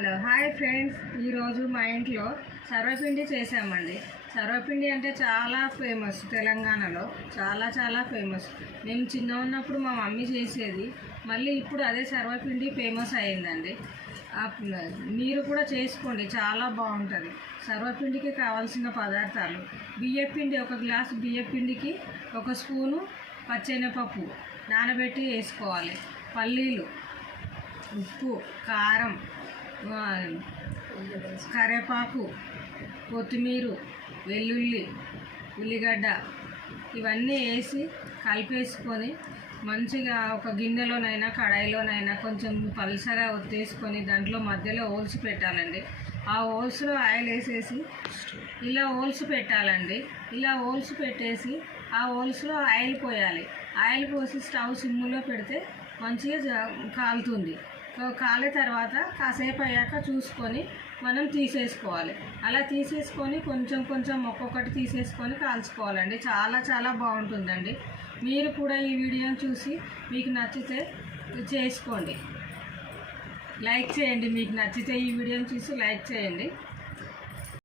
Hello hi friends, ఈరోజు మా ఇంట్లో సర్వపిండి చేసామండి. సర్వపిండి అంటే చాలా ఫేమస్ తెలంగాణలో, చాలా ఫేమస్. మేము చిన్న ఉన్నప్పుడు మా మమ్మీ చేసేది, మళ్ళీ ఇప్పుడు అదే సర్వపిండి ఫేమస్ అయ్యిందండి. మీరు కూడా చేసుకోండి, చాలా బాగుంటుంది. సర్వపిండికి కావాల్సిన పదార్థాలు: బియ్యపిండి, 1 గ్లాసు బియ్యపిండికి 1 స్పూను పచ్చెనపప్పు నానబెట్టి వేసుకోవాలి. పల్లీలు, ఉప్పు, కారం, కరివేపాకు, కొత్తిమీర, వెల్లుల్లి, ఉల్లిగడ్డ ఇవన్నీ వేసి కలిపేసుకొని మంచిగా ఒక గిన్నెలోనైనా కడాయిలోనైనా కొంచెం పల్సగా ఒత్తేసుకొని దాంట్లో మధ్యలో హోల్స్ పెట్టాలండి. ఆ హోల్స్లో ఆయిల్ వేసేసి ఇలా హోల్స్ పెట్టాలండి. ఇలా హోల్స్ పెట్టేసి ఆ హోల్స్లో ఆయిల్ పోయాలి. ఆయిల్ పోసి స్టవ్ సిమ్లో పెడితే మంచిగా కాలుతుంది. కాలే తర్వాత కాసేపు అయ్యాక చూసుకొని మనం తీసేసుకోవాలి. అలా తీసేసుకొని కొంచెం ఒక్కొక్కటి తీసేసుకొని కాల్చుకోవాలండి. చాలా బాగుంటుందండి. మీరు కూడా ఈ వీడియోని చూసి మీకు నచ్చితే చేసుకోండి, లైక్ చేయండి. మీకు నచ్చితే ఈ వీడియోని చూసి లైక్ చేయండి.